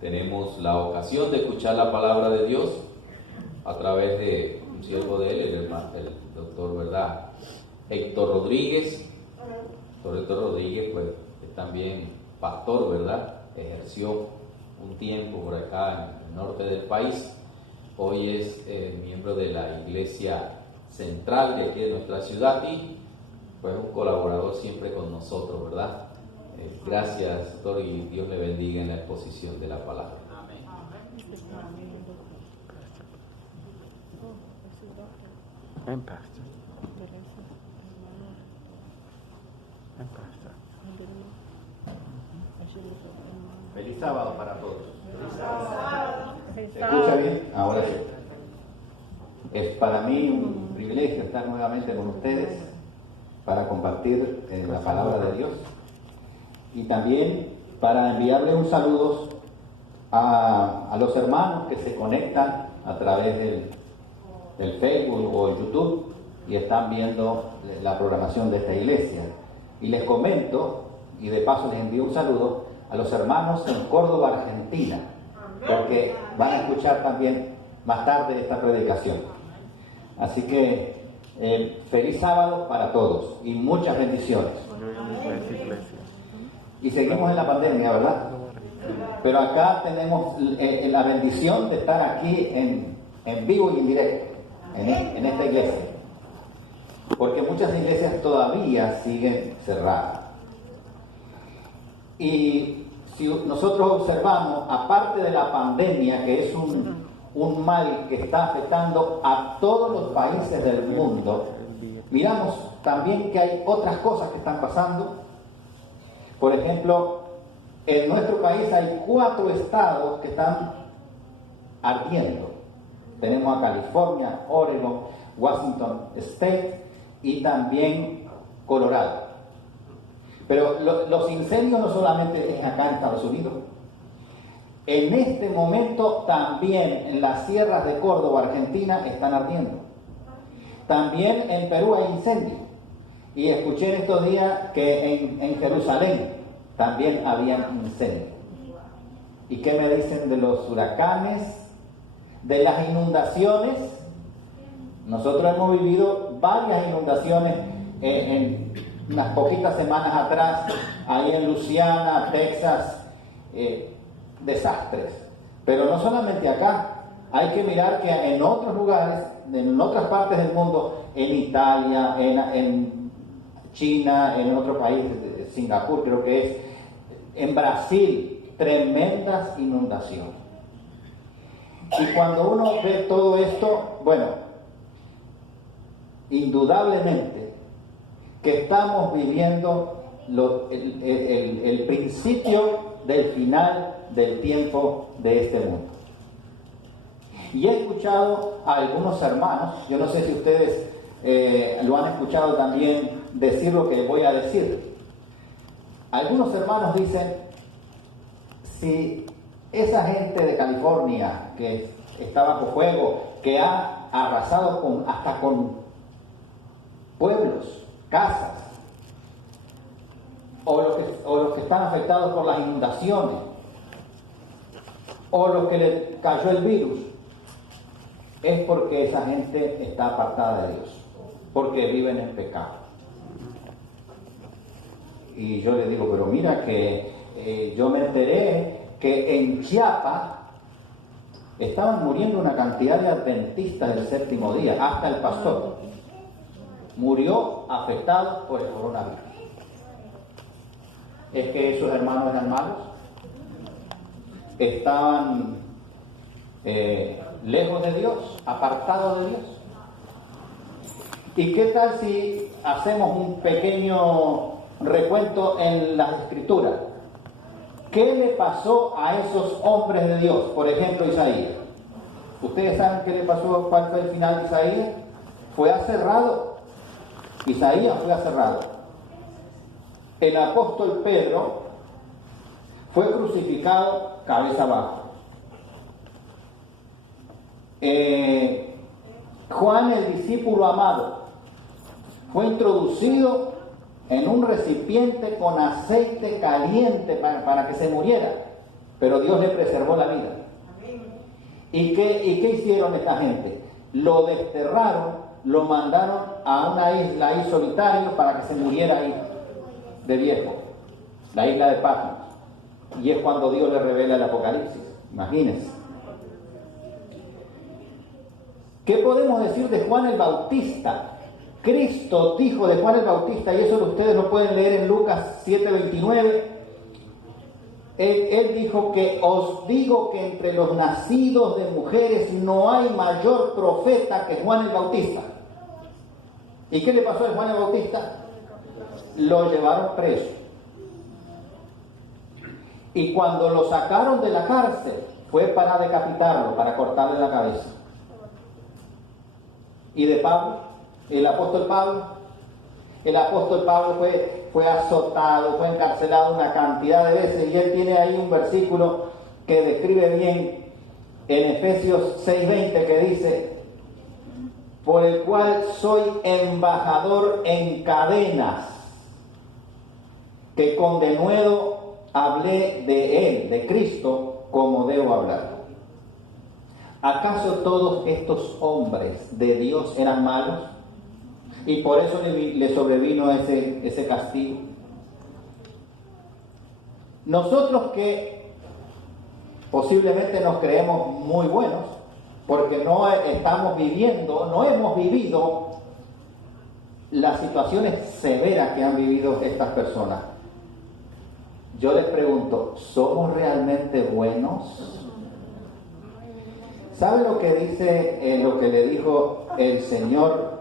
tenemos la ocasión de escuchar la palabra de Dios a través de un siervo de él, el doctor, ¿verdad?, Héctor Rodríguez. Doctor Héctor Rodríguez, pues, es también pastor, ¿verdad? Ejerció un tiempo por acá en el norte del país. Hoy es miembro de la iglesia central de aquí de nuestra ciudad y pues un colaborador siempre con nosotros, ¿verdad? Gracias, doctor, y Dios le bendiga en la exposición de la palabra. Amén. Amén, pastor. Amén, pastor. Feliz sábado para todos. ¿Se escucha bien? Ahora sí. Es para mí un privilegio estar nuevamente con ustedes para compartir la palabra de Dios y también para enviarle un saludo a los hermanos que se conectan a través del Facebook o el YouTube y están viendo la programación de esta iglesia. Y les comento, y de paso les envío un saludo a los hermanos en Córdoba, Argentina, porque van a escuchar también más tarde esta predicación. Así que feliz sábado para todos y muchas bendiciones. Y seguimos en la pandemia, ¿verdad? Pero acá tenemos la bendición de estar aquí en vivo y en directo, en esta iglesia. Porque muchas iglesias todavía siguen cerradas. Y si nosotros observamos, aparte de la pandemia, que es un mal que está afectando a todos los países del mundo, miramos también que hay otras cosas que están pasando. Por ejemplo, en nuestro país hay 4 estados que están ardiendo. Tenemos a California, Oregon, Washington State y también Colorado. Pero los incendios no solamente es acá en Estados Unidos. En este momento también en las sierras de Córdoba, Argentina, están ardiendo. También en Perú hay incendios. Y escuché en estos días que en Jerusalén también había incendios. ¿Y qué me dicen de los huracanes? De las inundaciones. Nosotros hemos vivido varias inundaciones en unas poquitas semanas atrás, ahí en Luisiana, Texas, desastres. Pero no solamente acá, hay que mirar que en otros lugares, en otras partes del mundo, en Italia, en China, en otro país, Singapur creo que es, en Brasil, tremendas inundaciones. Y cuando uno ve todo esto, bueno, indudablemente que estamos viviendo el principio del final del tiempo de este mundo. Y he escuchado a algunos hermanos, yo no sé si ustedes lo han escuchado también decir lo que voy a decir. Algunos hermanos dicen, si esa gente de California que está bajo fuego, que ha arrasado hasta con pueblos, casas, o los que están afectados por las inundaciones, o los que le cayó el virus, es porque esa gente está apartada de Dios, porque viven en pecado. Y yo le digo, pero mira que yo me enteré que en Chiapas estaban muriendo una cantidad de adventistas del séptimo día, hasta el pastor murió afectado por el coronavirus. ¿Es que esos hermanos eran malos? ¿Estaban lejos de Dios, apartados de Dios? ¿Y qué tal si hacemos un pequeño recuento en las Escrituras? ¿Qué le pasó a esos hombres de Dios? Por ejemplo, Isaías. ¿Ustedes saben qué le pasó? ¿Cuál fue el final de Isaías? Fue aserrado. Isaías fue aserrado. El apóstol Pedro fue crucificado cabeza abajo. Juan, el discípulo amado, fue introducido en un recipiente con aceite caliente para que se muriera. pero Dios le preservó la vida. ¿Y qué hicieron esta gente? Lo desterraron, lo mandaron a una isla ahí solitario para que se muriera ahí de viejo, la isla de Patmos. Y es cuando Dios le revela el Apocalipsis. Imagínense. ¿Qué podemos decir de Juan el Bautista? Cristo dijo de Juan el Bautista, y eso ustedes lo pueden leer en Lucas 7:29. Él dijo que os digo que entre los nacidos de mujeres no hay mayor profeta que Juan el Bautista. ¿Y qué le pasó a Juan el Bautista? Lo llevaron preso. Y cuando lo sacaron de la cárcel, fue para decapitarlo, para cortarle la cabeza. ¿Y de Pablo? El apóstol Pablo fue azotado, fue encarcelado una cantidad de veces, y él tiene ahí un versículo que describe bien en Efesios 6:20, que dice: por el cual soy embajador en cadenas, que con denuedo hablé de él, de Cristo, como debo hablar. ¿Acaso todos estos hombres de Dios eran malos? Y por eso le sobrevino ese castigo. Nosotros que posiblemente nos creemos muy buenos, porque no hemos vivido las situaciones severas que han vivido estas personas. Yo les pregunto, ¿somos realmente buenos? ¿Sabe lo que dice, lo que le dijo el Señor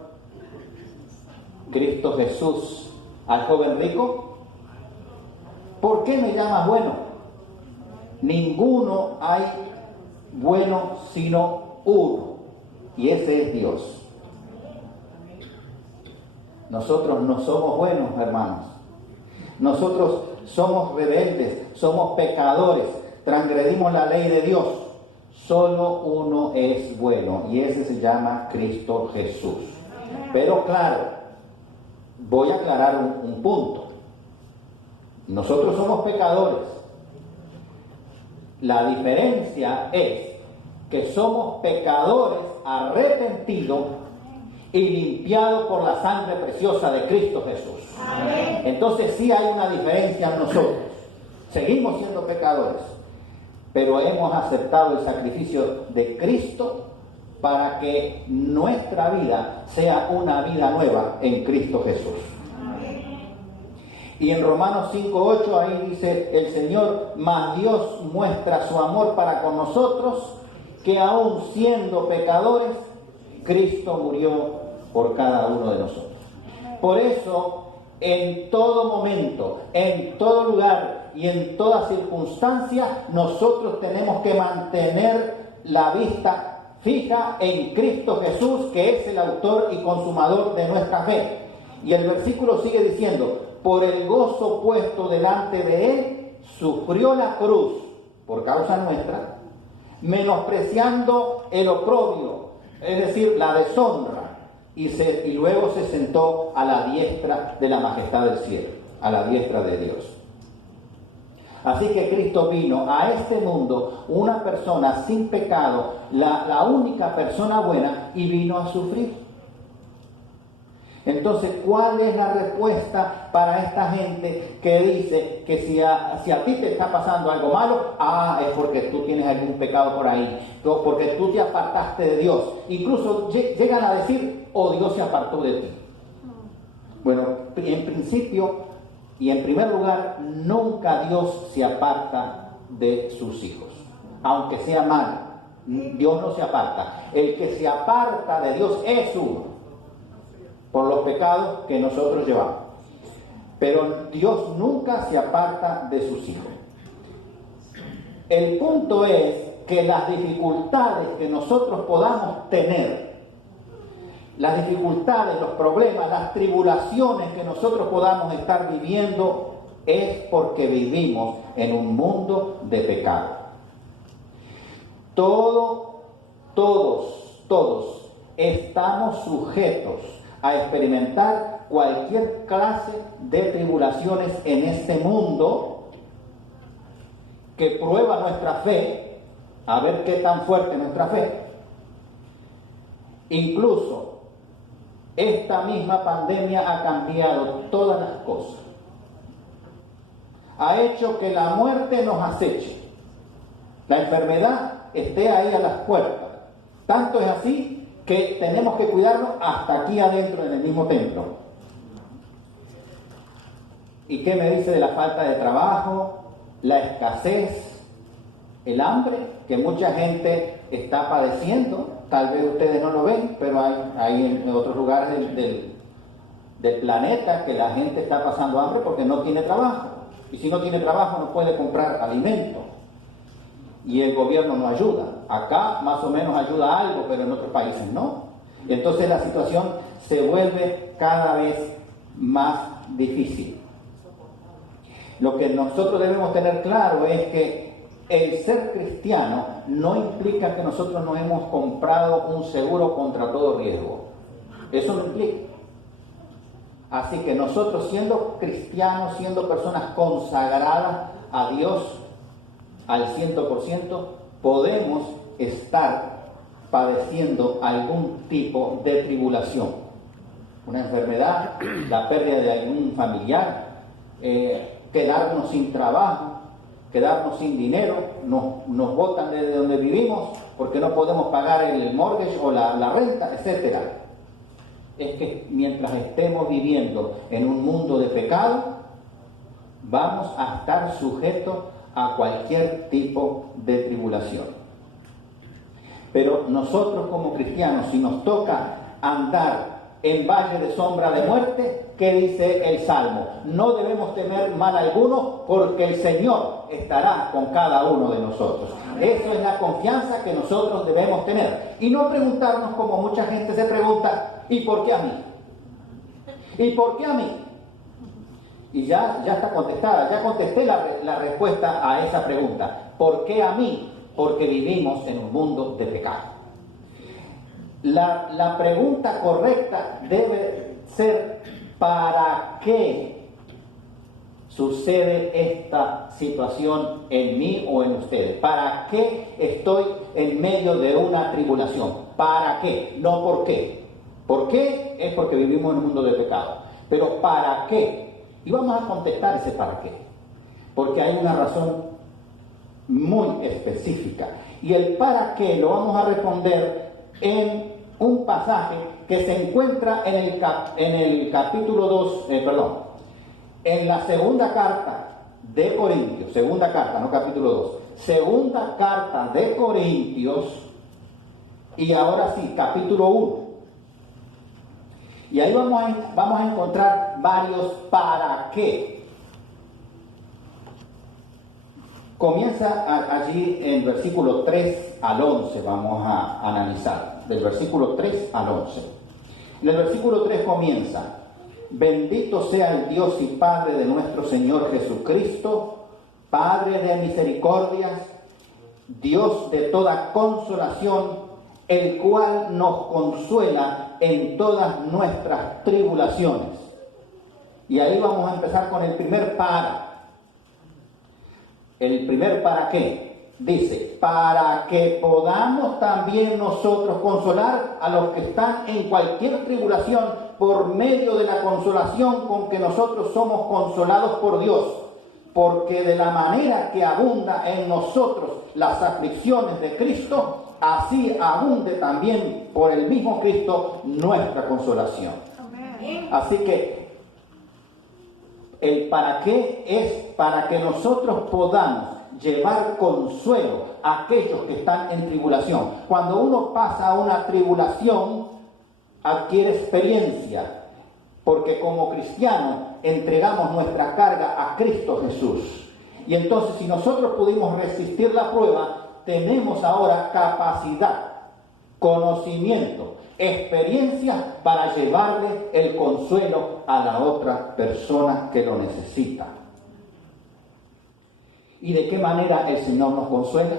Cristo Jesús al joven rico? ¿Por qué me llamas bueno? Ninguno hay bueno sino uno, y ese es Dios. Nosotros no somos buenos, hermanos. Nosotros somos rebeldes, somos pecadores, transgredimos la ley de Dios. Solo uno es bueno, y ese se llama Cristo Jesús. Pero claro, voy a aclarar un punto. Nosotros somos pecadores. La diferencia es que somos pecadores arrepentidos y limpiados por la sangre preciosa de Cristo Jesús. Amén. Entonces sí hay una diferencia en nosotros. Seguimos siendo pecadores, pero hemos aceptado el sacrificio de Cristo para que nuestra vida sea una vida nueva en Cristo Jesús. Y en Romanos 5:8 ahí dice el Señor: mas Dios muestra su amor para con nosotros, que aún siendo pecadores, Cristo murió por cada uno de nosotros. Por eso, en todo momento, en todo lugar y en toda circunstancia, nosotros tenemos que mantener la vista fija en Cristo Jesús, que es el autor y consumador de nuestra fe. Y el versículo sigue diciendo: por el gozo puesto delante de él, sufrió la cruz por causa nuestra, menospreciando el oprobio, es decir, la deshonra, y luego se sentó a la diestra de la majestad del cielo, a la diestra de Dios. Así que Cristo vino a este mundo, una persona sin pecado, la única persona buena, y vino a sufrir. Entonces, ¿cuál es la respuesta para esta gente que dice que si a ti te está pasando algo malo, es porque tú tienes algún pecado por ahí, porque tú te apartaste de Dios? Incluso llegan a decir: oh, Dios se apartó de ti. Bueno, en principio y en primer lugar, nunca Dios se aparta de sus hijos, aunque sea malo. Dios no se aparta. El que se aparta de Dios es uno, por los pecados que nosotros llevamos. Pero Dios nunca se aparta de sus hijos. El punto es que las dificultades que nosotros podamos tener, las dificultades, los problemas, las tribulaciones que nosotros podamos estar viviendo, es porque vivimos en un mundo de pecado. Todos estamos sujetos a experimentar cualquier clase de tribulaciones en este mundo, que prueba nuestra fe, a ver qué tan fuerte es nuestra fe. Incluso esta misma pandemia ha cambiado todas las cosas. Ha hecho que la muerte nos aceche. La enfermedad esté ahí a las puertas. Tanto es así que tenemos que cuidarnos hasta aquí adentro en el mismo templo. ¿Y qué me dice de la falta de trabajo, la escasez, el hambre que mucha gente está padeciendo? Tal vez ustedes no lo ven, pero hay en otros lugares del planeta que la gente está pasando hambre porque no tiene trabajo. Y si no tiene trabajo no puede comprar alimento. Y el gobierno no ayuda. Acá más o menos ayuda algo, pero en otros países no. Y entonces la situación se vuelve cada vez más difícil. Lo que nosotros debemos tener claro es que el ser cristiano no implica que nosotros nos hemos comprado un seguro contra todo riesgo. Eso no implica. Así que nosotros, siendo cristianos, siendo personas consagradas a Dios al 100%, podemos estar padeciendo algún tipo de tribulación. Una enfermedad, la pérdida de algún familiar, quedarnos sin trabajo, quedarnos sin dinero, nos botan de donde vivimos porque no podemos pagar el mortgage o la renta, etc. Es que mientras estemos viviendo en un mundo de pecado, vamos a estar sujetos a cualquier tipo de tribulación. Pero nosotros como cristianos, si nos toca andar en valle de sombra de muerte, ¿qué dice el Salmo? No debemos temer mal alguno, porque el Señor estará con cada uno de nosotros. Eso es la confianza que nosotros debemos tener. Y no preguntarnos como mucha gente se pregunta, ¿y por qué a mí? ¿Y por qué a mí? Y ya está contestada, ya contesté la respuesta a esa pregunta. ¿Por qué a mí? Porque vivimos en un mundo de pecado. La pregunta correcta debe ser: ¿para qué sucede esta situación en mí o en ustedes? ¿Para qué estoy en medio de una tribulación? ¿Para qué? No por qué. ¿Por qué? Es porque vivimos en un mundo de pecado. Pero ¿para qué? Y vamos a contestar ese para qué. Porque hay una razón muy específica. Y el para qué lo vamos a responder en un pasaje que se encuentra en el capítulo 2, en la segunda carta de Corintios, segunda carta, no capítulo 2, segunda carta de Corintios, y ahora sí, capítulo 1. Y ahí vamos a encontrar varios para qué. Comienza allí en versículo 3 al 11, vamos a analizar, del versículo 3 al 11. En el versículo 3 comienza: bendito sea el Dios y Padre de nuestro Señor Jesucristo, Padre de misericordias, Dios de toda consolación, el cual nos consuela en todas nuestras tribulaciones. Y ahí vamos a empezar con el primer para. El primer para qué. Dice: para que podamos también nosotros consolar a los que están en cualquier tribulación por medio de la consolación con que nosotros somos consolados por Dios. Porque de la manera que abunda en nosotros las aflicciones de Cristo, así abunde también por el mismo Cristo nuestra consolación. Amén. Así que el para qué es para que nosotros podamos llevar consuelo a aquellos que están en tribulación. Cuando uno pasa una tribulación, adquiere experiencia, porque como cristianos entregamos nuestra carga a Cristo Jesús. Y entonces, si nosotros pudimos resistir la prueba, tenemos ahora capacidad, conocimiento, experiencia para llevarle el consuelo a la otra persona que lo necesita. ¿Y de qué manera el Señor nos consuela?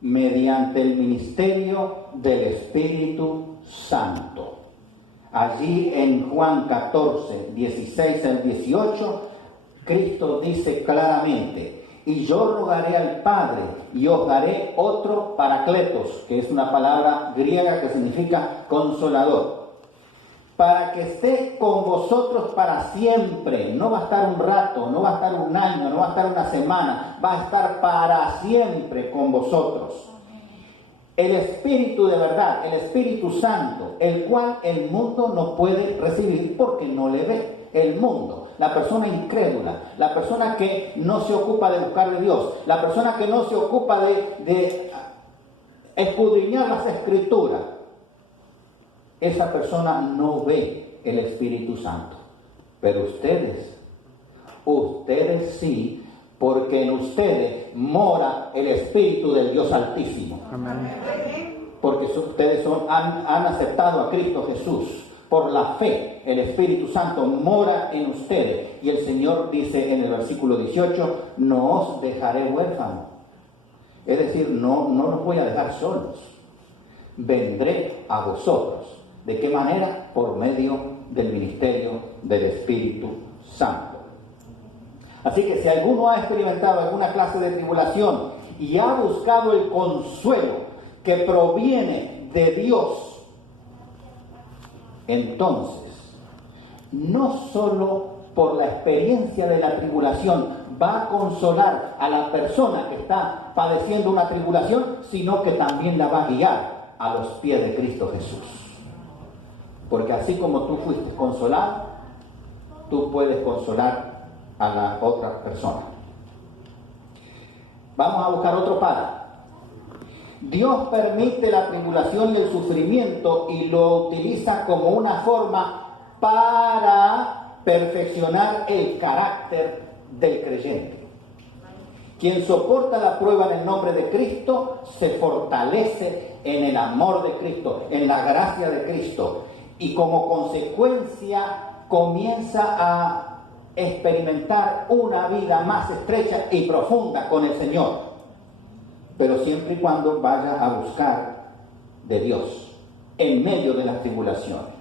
Mediante el ministerio del Espíritu Santo. Allí en Juan 14, 16 al 18, Cristo dice claramente: y yo rogaré al Padre y os daré otro Paracletos, que es una palabra griega que significa consolador, para que esté con vosotros para siempre. No va a estar un rato, no va a estar un año, no va a estar una semana, va a estar para siempre con vosotros. El Espíritu de verdad, el Espíritu Santo, el cual el mundo no puede recibir porque no le ve. El mundo, la persona incrédula, la persona que no se ocupa de buscar de Dios, la persona que no se ocupa de escudriñar las Escrituras, esa persona no ve el Espíritu Santo. Pero ustedes sí, porque en ustedes mora el Espíritu del Dios Altísimo. Amén. Porque ustedes han aceptado a Cristo Jesús. Por la fe, el Espíritu Santo mora en ustedes. Y el Señor dice en el versículo 18: no os dejaré huérfanos. Es decir, no los voy a dejar solos. Vendré a vosotros. ¿De qué manera? Por medio del ministerio del Espíritu Santo. Así que si alguno ha experimentado alguna clase de tribulación y ha buscado el consuelo que proviene de Dios, entonces, no solo por la experiencia de la tribulación va a consolar a la persona que está padeciendo una tribulación, sino que también la va a guiar a los pies de Cristo Jesús. Porque así como tú fuiste consolado, tú puedes consolar a la otra persona. Vamos a buscar otro para. Dios permite la tribulación y el sufrimiento y lo utiliza como una forma para perfeccionar el carácter del creyente. Quien soporta la prueba en el nombre de Cristo se fortalece en el amor de Cristo, en la gracia de Cristo, y como consecuencia comienza a experimentar una vida más estrecha y profunda con el Señor. Pero siempre y cuando vaya a buscar de Dios en medio de las tribulaciones.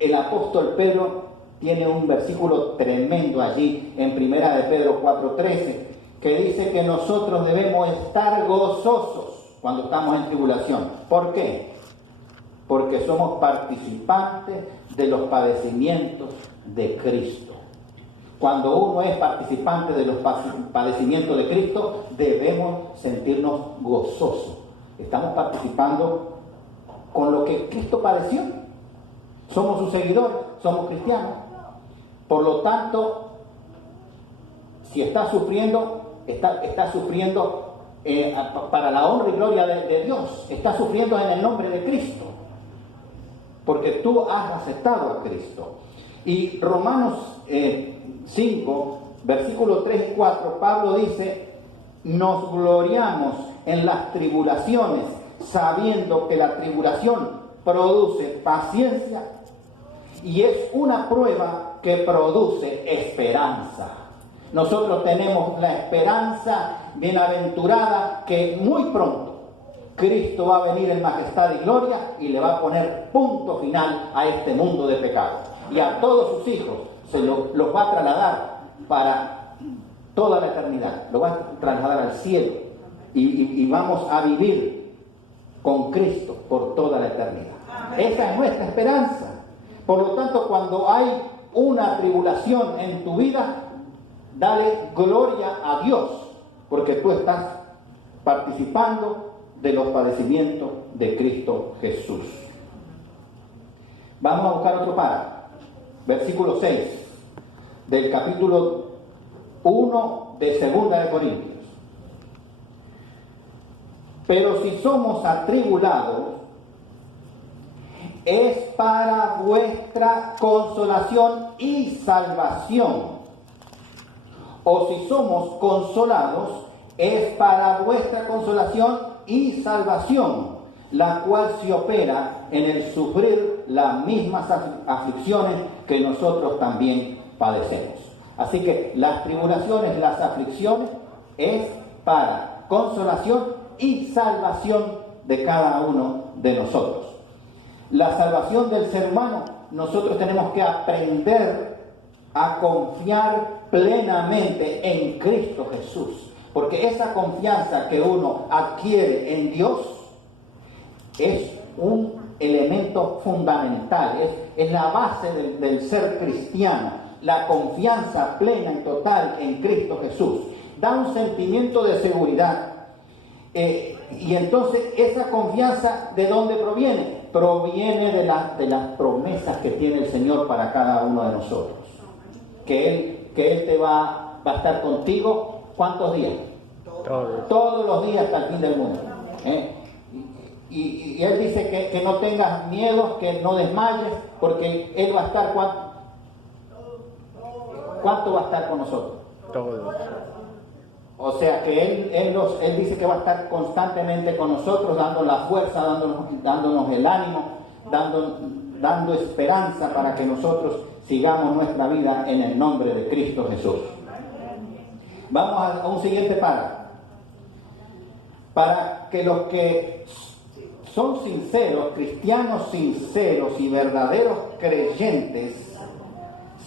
El apóstol Pedro tiene un versículo tremendo allí en 1 de Pedro 4:13 que dice que nosotros debemos estar gozosos cuando estamos en tribulación. ¿Por qué? Porque somos participantes de los padecimientos de Cristo. Cuando uno es participante de los padecimientos de Cristo, debemos sentirnos gozosos. Estamos participando con lo que Cristo padeció. Somos sus seguidores, somos cristianos. Por lo tanto, si está sufriendo, está sufriendo para la honra y gloria de Dios. Está sufriendo en el nombre de Cristo. Porque tú has aceptado a Cristo. Y Romanos 5, versículos 3 y 4, Pablo dice: nos gloriamos en las tribulaciones, sabiendo que la tribulación produce paciencia y es una prueba que produce esperanza. Nosotros tenemos la esperanza bienaventurada que muy pronto Cristo va a venir en majestad y gloria y le va a poner punto final a este mundo de pecado. Y a todos sus hijos los va a trasladar para toda la eternidad. Lo va a trasladar al cielo. Y vamos a vivir con Cristo por toda la eternidad. Esa es nuestra esperanza. Por lo tanto, cuando hay una tribulación en tu vida, dale gloria a Dios, porque tú estás participando de los padecimientos de Cristo Jesús. Vamos a buscar otro párrafo. Versículo 6 del capítulo 1 de 2 de Corintios. Pero si somos atribulados, es para vuestra consolación y salvación. O si somos consolados, es para vuestra consolación y salvación, la cual se opera en el sufrir las mismas aflicciones que nosotros también padecemos. Así que las tribulaciones, las aflicciones, es para consolación y salvación de cada uno de nosotros. La salvación del ser humano, nosotros tenemos que aprender a confiar plenamente en Cristo Jesús. Porque esa confianza que uno adquiere en Dios es un elemento fundamental, es la base del ser cristiano. La confianza plena y total en Cristo Jesús da un sentimiento de seguridad. Y entonces esa confianza, ¿de dónde proviene? Proviene de las promesas que tiene el Señor para cada uno de nosotros. Que Él te va a estar contigo, ¿cuántos días? Todos los días hasta el fin del mundo. Y Él dice que no tengas miedo, que no desmayes, porque Él va a estar, ¿cuánto va a estar con nosotros? Todo. O sea que Él dice que va a estar constantemente con nosotros, dando la fuerza, dándonos el ánimo, dando esperanza para que nosotros sigamos nuestra vida en el nombre de Cristo Jesús. Vamos a un siguiente párrafo. Para que los que son sinceros, cristianos sinceros y verdaderos creyentes,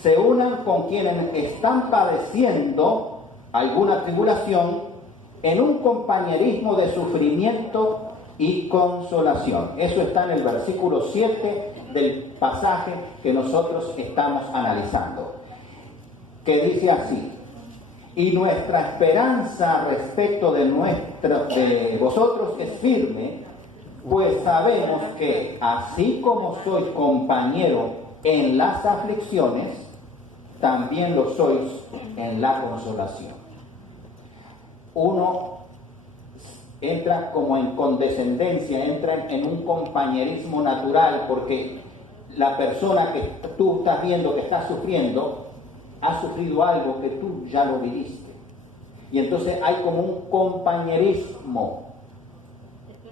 se unan con quienes están padeciendo alguna tribulación en un compañerismo de sufrimiento y consolación. Eso está en el versículo 7 del pasaje que nosotros estamos analizando, que dice así: y nuestra esperanza respecto de vosotros es firme, pues sabemos que así como sois compañeros en las aflicciones, también lo sois en la consolación. Uno entra como en condescendencia, entra en un compañerismo natural, porque la persona que tú estás viendo que está sufriendo, ha sufrido algo que tú ya lo viviste. Y entonces hay como un compañerismo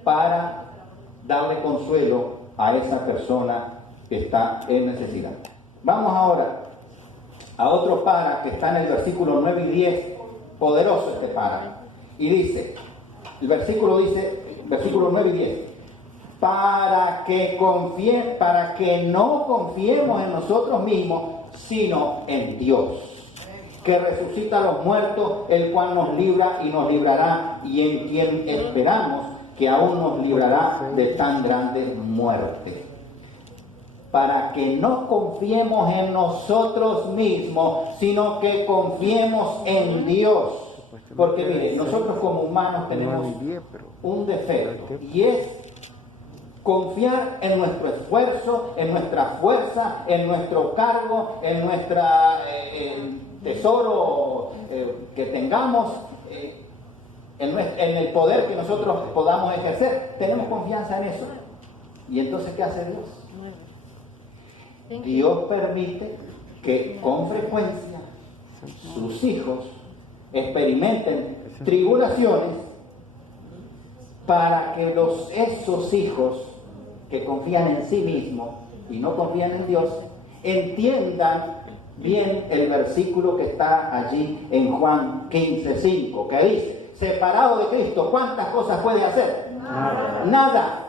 para darle consuelo a esa persona que está en necesidad. Vamos ahora a otro para que está en el versículo 9 y 10, poderoso este para. Y dice, el versículo 9 y 10, para que no confiemos en nosotros mismos, sino en Dios, que resucita a los muertos, el cual nos libra y nos librará, y en quien esperamos que aún nos librará de tan grande muerte. Para que no confiemos en nosotros mismos, sino que confiemos en Dios. Porque mire, nosotros como humanos tenemos un defecto, y es confiar en nuestro esfuerzo, en nuestra fuerza, en nuestro cargo, en nuestro tesoro que tengamos, en el poder que nosotros podamos ejercer. Tenemos confianza en eso. ¿Y entonces qué hace Dios? Dios permite que con frecuencia sus hijos experimenten tribulaciones para que esos hijos que confían en sí mismos y no confían en Dios entiendan bien el versículo que está allí en Juan 15:5, que dice: separado de Cristo, ¿cuántas cosas puede hacer? Nada.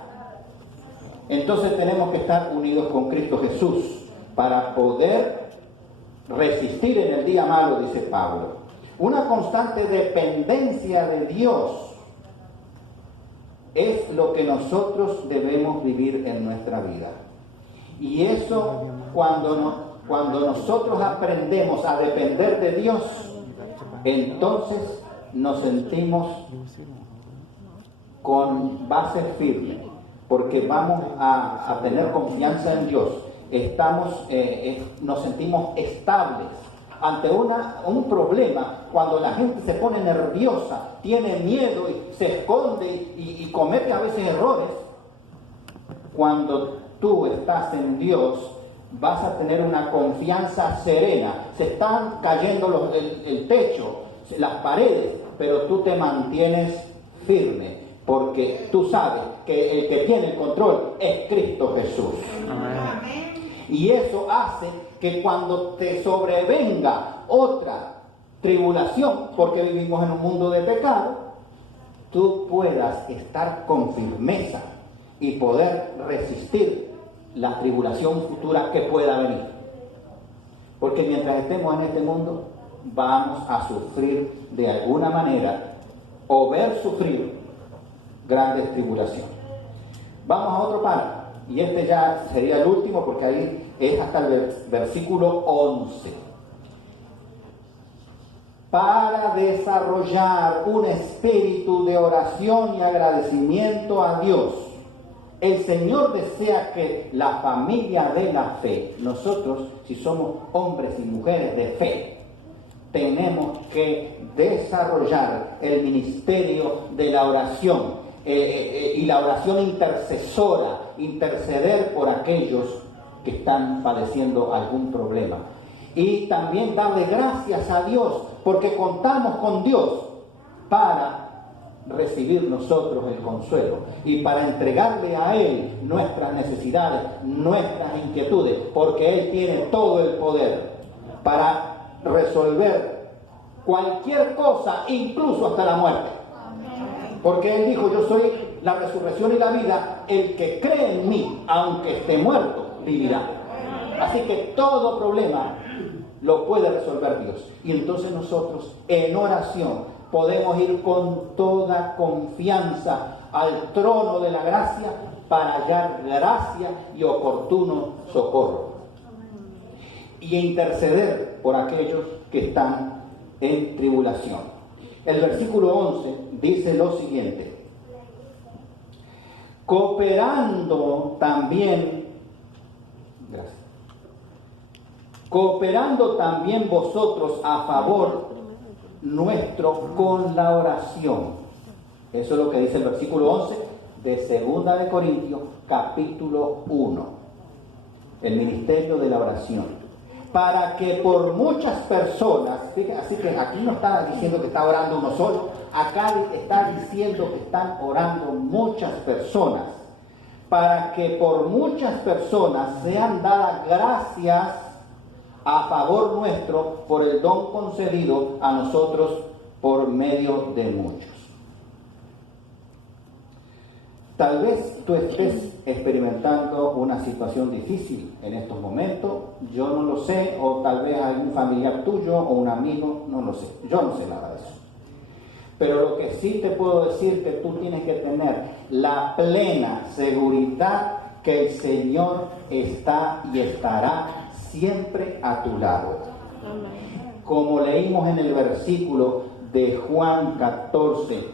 Entonces tenemos que estar unidos con Cristo Jesús para poder resistir en el día malo, dice Pablo. Una constante dependencia de Dios es lo que nosotros debemos vivir en nuestra vida. Y eso, cuando nosotros aprendemos a depender de Dios, entonces nos sentimos con base firme, porque vamos a tener confianza en Dios. Nos sentimos estables ante un problema. Cuando la gente se pone nerviosa, tiene miedo y se esconde y comete a veces errores, cuando tú estás en Dios, vas a tener una confianza serena. Se están cayendo el techo, las paredes, pero tú te mantienes firme, porque tú sabes que el que tiene el control es Cristo Jesús. Amén. Y eso hace que cuando te sobrevenga otra tribulación, porque vivimos en un mundo de pecado, tú puedas estar con firmeza y poder resistir la tribulación futura que pueda venir. Porque mientras estemos en este mundo, vamos a sufrir de alguna manera o ver sufrir grandes tribulaciones. Vamos a otro párrafo, y este ya sería el último porque ahí es hasta el versículo 11. Para desarrollar un espíritu de oración y agradecimiento a Dios, el Señor desea que la familia de la fe, nosotros, si somos hombres y mujeres de fe, tenemos que desarrollar el ministerio de la oración y la oración intercesora, interceder por aquellos que están padeciendo algún problema. Y también darle gracias a Dios, porque contamos con Dios para recibir nosotros el consuelo y para entregarle a Él nuestras necesidades, nuestras inquietudes, porque Él tiene todo el poder para resolver cualquier cosa, incluso hasta la muerte. Porque Él dijo: yo soy la resurrección y la vida, el que cree en mí, aunque esté muerto, vivirá. Así que todo problema lo puede resolver Dios. Y entonces nosotros en oración podemos ir con toda confianza al trono de la gracia para hallar gracia y oportuno socorro. Y interceder por aquellos que están en tribulación. El versículo 11 dice lo siguiente: cooperando también vosotros a favor nuestro con la oración. Eso es lo que dice el versículo 11 de 2 de Corintios, capítulo 1. El ministerio de la oración. Para que por muchas personas, fíjense, así que aquí no está diciendo que está orando uno solo, acá está diciendo que están orando muchas personas, para que por muchas personas sean dadas gracias a favor nuestro por el don concedido a nosotros por medio de muchos. Tal vez tú estés experimentando una situación difícil en estos momentos, yo no lo sé, o tal vez algún familiar tuyo o un amigo, no lo sé, yo no sé nada de eso. Pero lo que sí te puedo decir es que tú tienes que tener la plena seguridad que el Señor está y estará siempre a tu lado. Como leímos en el versículo de Juan 14,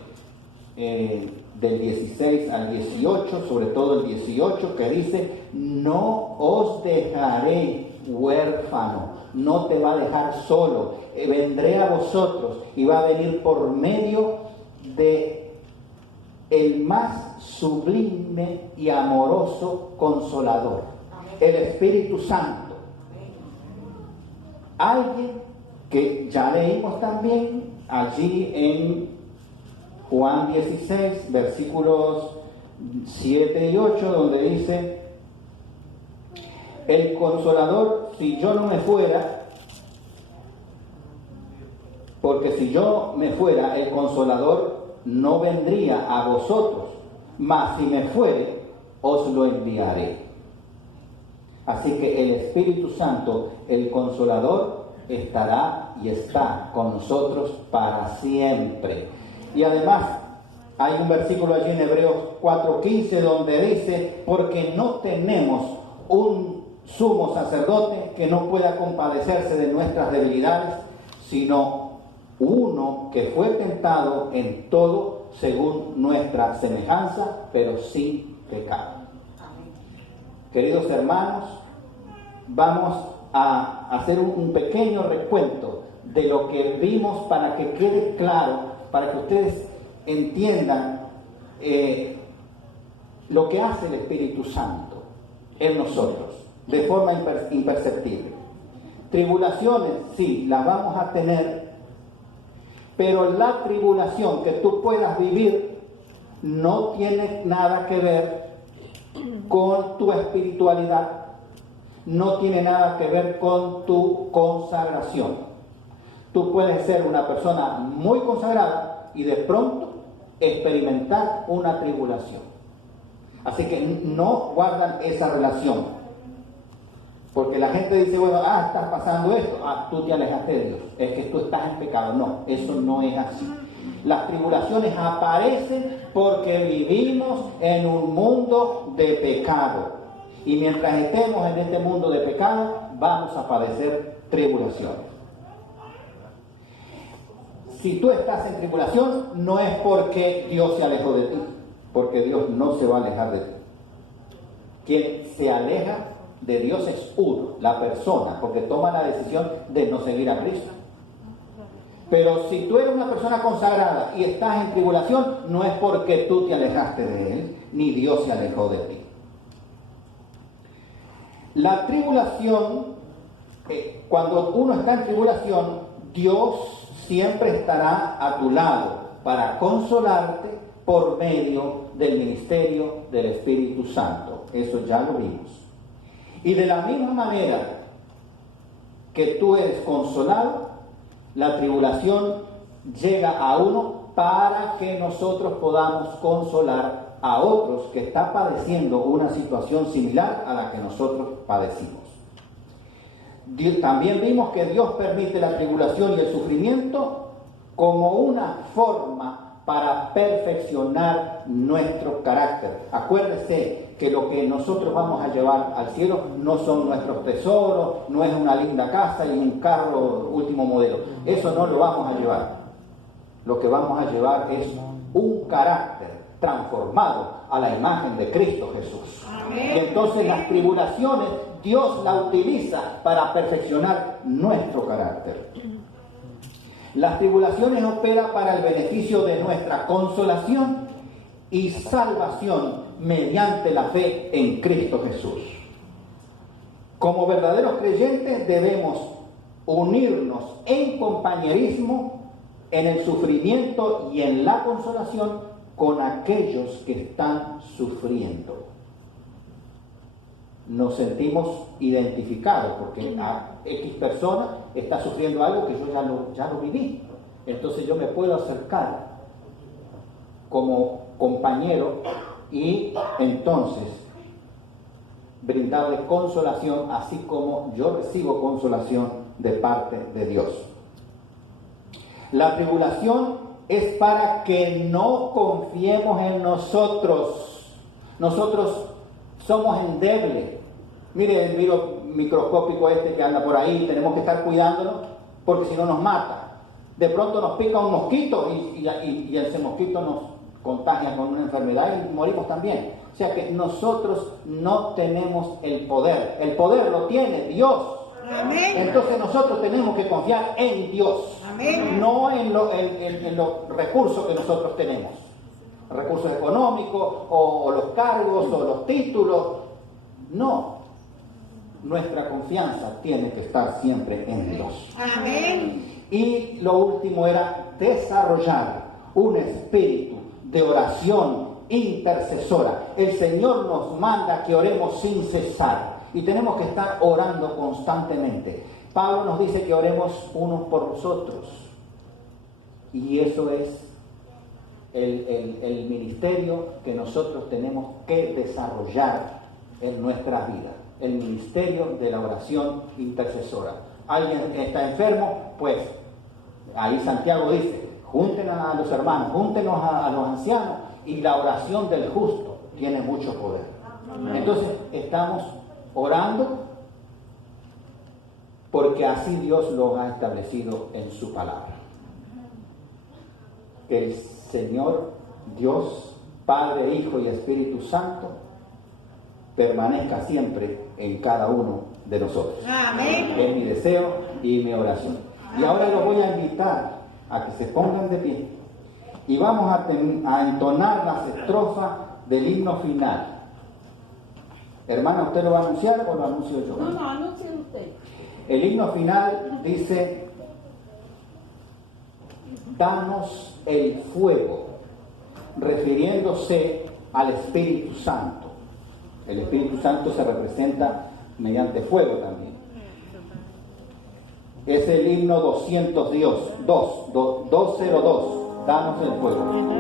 del 16 al 18, sobre todo el 18, que dice: no os dejaré huérfano, no te va a dejar solo, vendré a vosotros, y va a venir por medio de el más sublime y amoroso Consolador, el Espíritu Santo. Alguien que ya leímos también allí en Juan 16, versículos 7 y 8, donde dice: el Consolador, si yo no me fuera, porque si yo me fuera, el Consolador no vendría a vosotros, mas si me fuere, os lo enviaré. Así que el Espíritu Santo, el Consolador, estará y está con nosotros para siempre. Y además, hay un versículo allí en Hebreos 4:15 donde dice: porque no tenemos un sumo sacerdote que no pueda compadecerse de nuestras debilidades, sino uno que fue tentado en todo según nuestra semejanza, pero sin pecado. Queridos hermanos, vamos a hacer un pequeño recuento de lo que vimos para que quede claro, para que ustedes entiendan lo que hace el Espíritu Santo en nosotros de forma imperceptible. Tribulaciones, sí, las vamos a tener, pero la tribulación que tú puedas vivir no tiene nada que ver con tu espiritualidad, no tiene nada que ver con tu consagración. Tú puedes ser una persona muy consagrada y de pronto experimentar una tribulación. Así que no guardan esa relación, Porque la gente dice, bueno, estás pasando esto, tú te alejaste de Dios, es que tú estás en pecado. No, eso no es así. Las tribulaciones aparecen porque vivimos en un mundo de pecado. Y mientras estemos en este mundo de pecado, vamos a padecer tribulaciones. Si tú estás en tribulación, no es porque Dios se alejó de ti, porque Dios no se va a alejar de ti. Quien se aleja de Dios es uno, la persona, porque toma la decisión de no seguir a Cristo. Pero si tú eres una persona consagrada y estás en tribulación, no es porque tú te alejaste de Él, ni Dios se alejó de ti. La tribulación, cuando uno está en tribulación, Dios siempre estará a tu lado para consolarte por medio del ministerio del Espíritu Santo. Eso ya lo vimos. Y de la misma manera que tú eres consolado, la tribulación llega a uno para que nosotros podamos consolar a otros que están padeciendo una situación similar a la que nosotros padecimos. También vimos que Dios permite la tribulación y el sufrimiento como una forma para perfeccionar nuestro carácter. Acuérdese que lo que nosotros vamos a llevar al cielo no son nuestros tesoros, no es una linda casa y un carro último modelo. Eso no lo vamos a llevar. Lo que vamos a llevar es un carácter transformado a la imagen de Cristo Jesús. Amén. Y entonces las tribulaciones Dios la utiliza para perfeccionar nuestro carácter. Las tribulaciones operan para el beneficio de nuestra consolación y salvación mediante la fe en Cristo Jesús. Como verdaderos creyentes debemos unirnos en compañerismo, en el sufrimiento y en la consolación con aquellos que están sufriendo. Nos sentimos identificados porque a X persona está sufriendo algo que yo ya lo viví. Entonces yo me puedo acercar como compañero y entonces brindarle consolación, así como yo recibo consolación de parte de Dios. La tribulación es para que no confiemos en nosotros. Nosotros somos endebles. Mire el virus microscópico este que anda por ahí, tenemos que estar cuidándonos porque si no nos mata. De pronto nos pica un mosquito y ese mosquito nos contagia con una enfermedad y morimos también. O sea que nosotros no tenemos el poder lo tiene Dios. Amén. Entonces nosotros tenemos que confiar en Dios. Amén. No en los recursos que nosotros tenemos, recursos económicos o los cargos o los títulos. No, nuestra confianza tiene que estar siempre en Dios. Amén. Y lo último era desarrollar un espíritu de oración intercesora. El Señor nos manda que oremos sin cesar y tenemos que estar orando constantemente. Pablo nos dice que oremos unos por los otros y eso es el ministerio que nosotros tenemos que desarrollar en nuestra vida, el ministerio de la oración intercesora. Alguien está enfermo, pues ahí Santiago dice, junten a los hermanos, júntenos a los ancianos, y la oración del justo tiene mucho poder. Entonces estamos orando porque así Dios lo ha establecido en su palabra. Que el Señor Dios, Padre, Hijo y Espíritu Santo permanezca siempre en cada uno de nosotros. Amén. Es mi deseo y mi oración. Y ahora los voy a invitar a que se pongan de pie y vamos a entonar las estrofas del himno final. Hermana, ¿usted lo va a anunciar o lo anuncio yo? No, anuncie usted. El himno final dice: danos el fuego, refiriéndose al Espíritu Santo. El Espíritu Santo se representa mediante fuego también. Es el himno 202, 202. Danos el fuego.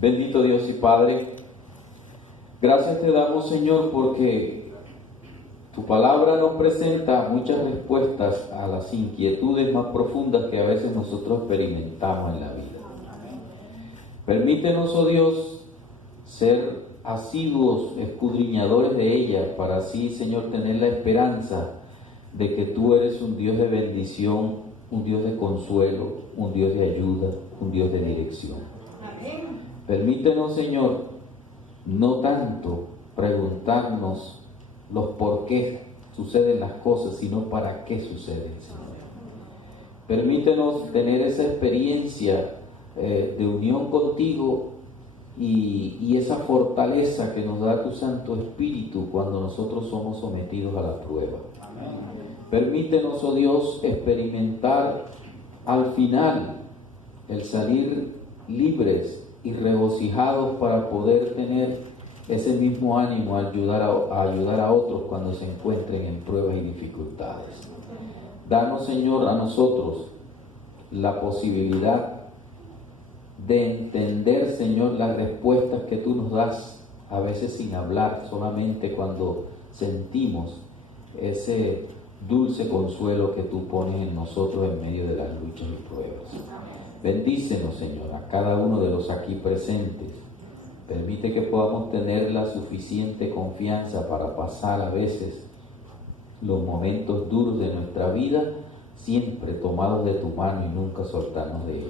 Bendito Dios y Padre, gracias te damos, Señor, porque tu palabra nos presenta muchas respuestas a las inquietudes más profundas que a veces nosotros experimentamos en la vida. Permítenos, oh Dios, ser asiduos escudriñadores de ellas, para así, Señor, tener la esperanza de que tú eres un Dios de bendición, un Dios de consuelo, un Dios de ayuda, un Dios de dirección. Permítenos, Señor, no tanto preguntarnos los por qué suceden las cosas, sino para qué suceden, Señor. Permítenos tener esa experiencia de unión contigo y esa fortaleza que nos da tu Santo Espíritu cuando nosotros somos sometidos a la prueba. Permítenos, oh Dios, experimentar al final el salir libres y regocijados para poder tener ese mismo ánimo a ayudar a otros cuando se encuentren en pruebas y dificultades. Danos, Señor, a nosotros la posibilidad de entender, Señor, las respuestas que tú nos das, a veces sin hablar, solamente cuando sentimos ese dulce consuelo que tú pones en nosotros en medio de las luchas y pruebas. Bendícenos, Señor, a cada uno de los aquí presentes. Permite que podamos tener la suficiente confianza para pasar a veces los momentos duros de nuestra vida, siempre tomados de tu mano y nunca soltarnos de ella.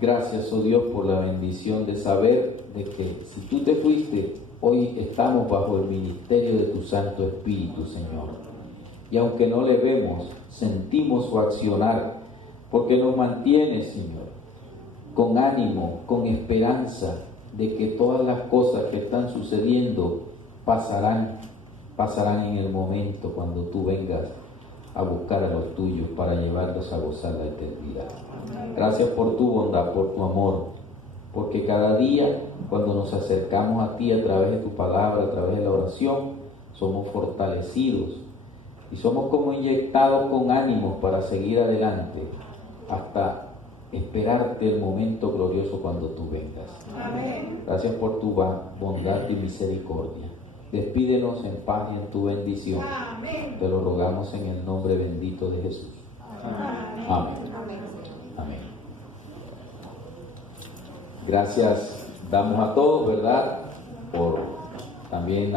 Gracias, oh Dios, por la bendición de saber de que si tú te fuiste, hoy estamos bajo el ministerio de tu Santo Espíritu, Señor. Y aunque no le vemos, sentimos su accionar, porque nos mantiene, Señor, con ánimo, con esperanza de que todas las cosas que están sucediendo pasarán en el momento cuando tú vengas a buscar a los tuyos para llevarlos a gozar la eternidad. Gracias por tu bondad, por tu amor, porque cada día cuando nos acercamos a ti a través de tu palabra, a través de la oración, somos fortalecidos y somos como inyectados con ánimos para seguir adelante hasta esperarte el momento glorioso cuando tú vengas. Amén. Gracias por tu bondad y misericordia. Despídenos en paz y en tu bendición. Amén. Te lo rogamos en el nombre bendito de Jesús. Amén. Amén. Amén. Gracias damos a todos, ¿verdad? Por también